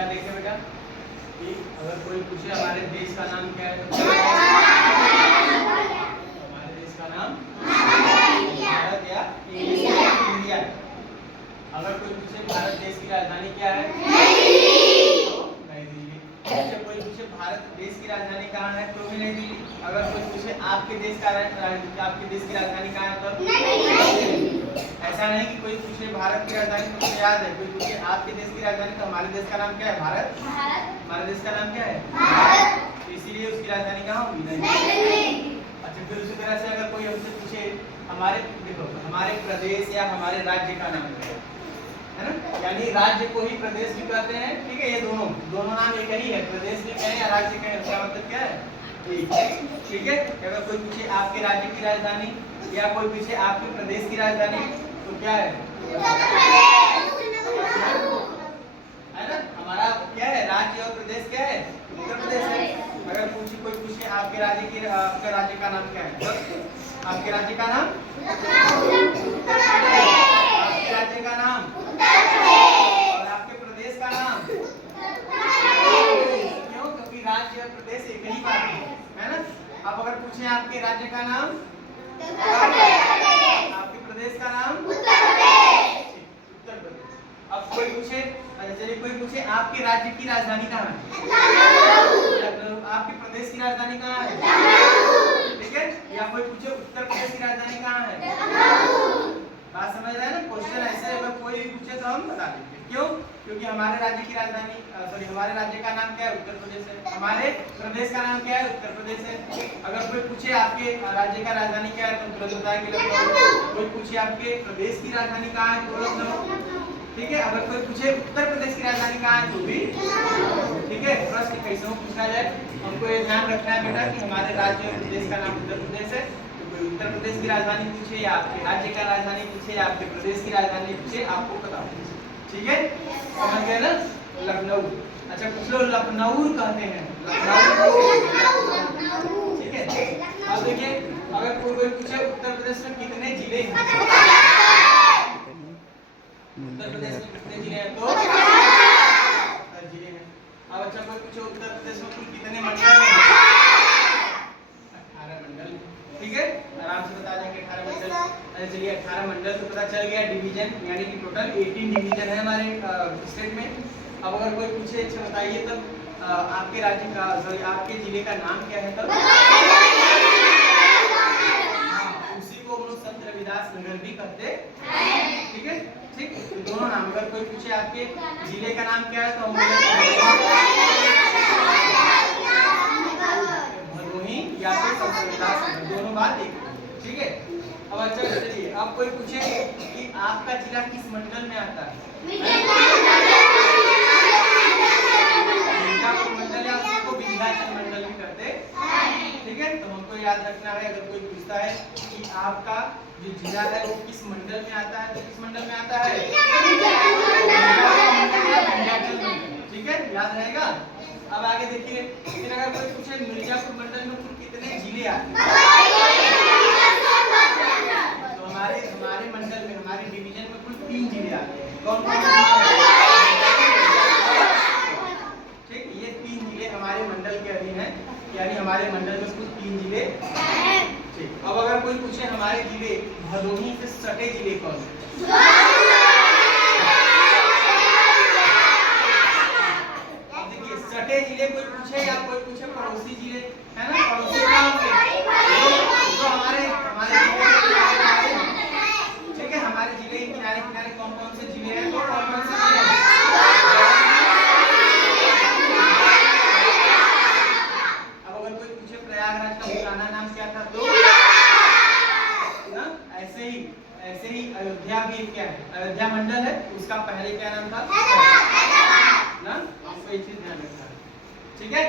क्या देखें बेटा कि अगर कोई पूछे हमारे देश का नाम क्या है तो हमारे देश का नाम भारत या इंडिया है। अगर कोई पूछे भारत देश की राजधानी क्या है तो नई दिल्ली। जैसे कोई पूछे भारत देश की राजधानी कहाँ है तो भी नई दिल्ली। अगर कोई पूछे आपके देश की राजधानी कहाँ है तो ऐसा नहीं कि कोई पूछे भारत की राजधानी तो मुझे याद है, कोई पूछे आपके देश की राजधानी तो हमारे देश का नाम क्या है भारत। हमारे देश का नाम क्या है भारत, तो इसीलिए उसकी राजधानी कहाँ होगी नई दिल्ली। अच्छा फिर उसी तरह से अगर कोई हमसे पूछे हमारे देखो हमारे प्रदेश या हमारे राज्य का नाम क्या है ना, यानी राज्य को ही प्रदेश भी कहते हैं। ठीक है, ये दोनों नाम एक ही है, प्रदेश भी कहें या राज्य कहें, उसका मतलब क्या है ठीक है। अगर कोई पूछे आपके राज्य की राजधानी या कोई पूछे आपके प्रदेश की राजधानी तो क्या है ना, हमारा क्या है राज्य और प्रदेश क्या है उत्तर प्रदेश है। अगर कोई पूछे आपके राज्य का नाम क्या है तो आपके राज्य का नाम आपके राज्य का नाम और आपके प्रदेश का नाम क्यों, क्योंकि राज्य और प्रदेश एक ही बात है ना। अब अगर पूछे आपके राज्य का नाम आपके प्रदेश का नाम उत्तर प्रदेश। अब कोई पूछे चलिए कोई पूछे आपके राज्य की राजधानी कहाँ है आपके प्रदेश की राजधानी कहाँ है ठीक है, या कोई पूछे उत्तर प्रदेश की राजधानी कहाँ है। बात समझ रहे हैं ना, क्वेश्चन ऐसे अगर कोई भी पूछे तो हम बता देंगे क्यों, क्योंकि हमारे राज्य की राजधानी हमारे राज्य का नाम क्या है उत्तर प्रदेश है, हमारे प्रदेश का नाम क्या है उत्तर प्रदेश है। अगर कोई पूछे आपके राज्य का राजधानी क्या है तो तुरंत बताएंगे लखनऊ। कोई पूछे आपके प्रदेश की राजधानी कहाँ है तो लखनऊ। ठीक है, अगर कोई पूछे उत्तर प्रदेश की राजधानी कहाँ है तो भी ठीक है। प्रश्न कैसे पूछा जाए हमको ये ध्यान रखना है बेटा कि हमारे राज्य और प्रदेश का नाम उत्तर प्रदेश है। तो कोई उत्तर प्रदेश की राजधानी पूछे या आपके राज्य का राजधानी पूछे या आपके प्रदेश की राजधानी पूछे आपको पता हो। ठीक है, समझ गए ना लखनऊ। अच्छा कुछ लोग लखनऊ कहते हैं ठीक है। अब देखिए अगर कोई पूछे उत्तर प्रदेश में कितने जिले हैं उत्तर प्रदेश में कितने जिले हैं तो 70 जिले हैं। अब अच्छा कोई पूछे उत्तर प्रदेश में कुल कितने मंडल हैं 18 मंडल। ठीक है, आराम से बता देंगे 18 मंडल। चलिए 18 मंडल तो पता चल गया। डिवीजन यानी कि टोटल 18 डिवीजन है हमारे स्टेट में। अब अगर कोई पूछे अच्छा बताइए तब आपके राज्य का सॉरी आपके जिले का नाम क्या है तब उसी को हम लोग संत रविदास नगर भी कहते हैं। ठीक है, ठीक दोनों नाम। अगर कोई पूछे आपके जिले का नाम क्या है तो हम भदोही या फिर संत रविदास नगर, दोनों बात एक। ठीक है, अब अच्छा चलिए अब कोई पूछे कि आपका जिला किस मंडल में आता है मंडल या उसको विंध्याचल मंडल भी कहते हैं। ठीक है, तो हमको याद रखना है अगर कोई पूछता है कि आपका जो जिला है वो किस मंडल में आता है तो किस मंडल में आता है विंध्याचल मंडल। ठीक है, याद रहेगा। अब आगे देखिए फिर अगर कोई पूछे मिर्जापुर मंडल में कुल कितने जिले आते हैं तो हमारे मंडल में हमारे डिवीजन में कुल 3 जिले आते हैं। कौन कौन से? ठीक, ये 3 जिले हमारे मंडल के अधीन है, यानी हमारे मंडल में कुल 3 जिले। ठीक, अब अगर कोई पूछे हमारे जिले भदोही से सटे जिले कौन से देखिए सटे जिले कोई पूछे या कोई पूछे पड़ोसी जिले है ना, पड़ोसी गांव के तो हमारे ठीक है हमारे जिले के किनारे किनारे कौन कौन से जिले हैं तो कौन कौन से जिले हैं अब अगर कोई पूछे प्रयागराज का पुराना नाम क्या था तो ना ऐसे ही अयोध्या भी क्या है अयोध्या मंडल है, उसका पहले क्या नाम था ना, आपको एक चीज ध्यान रखना है। ठीक है।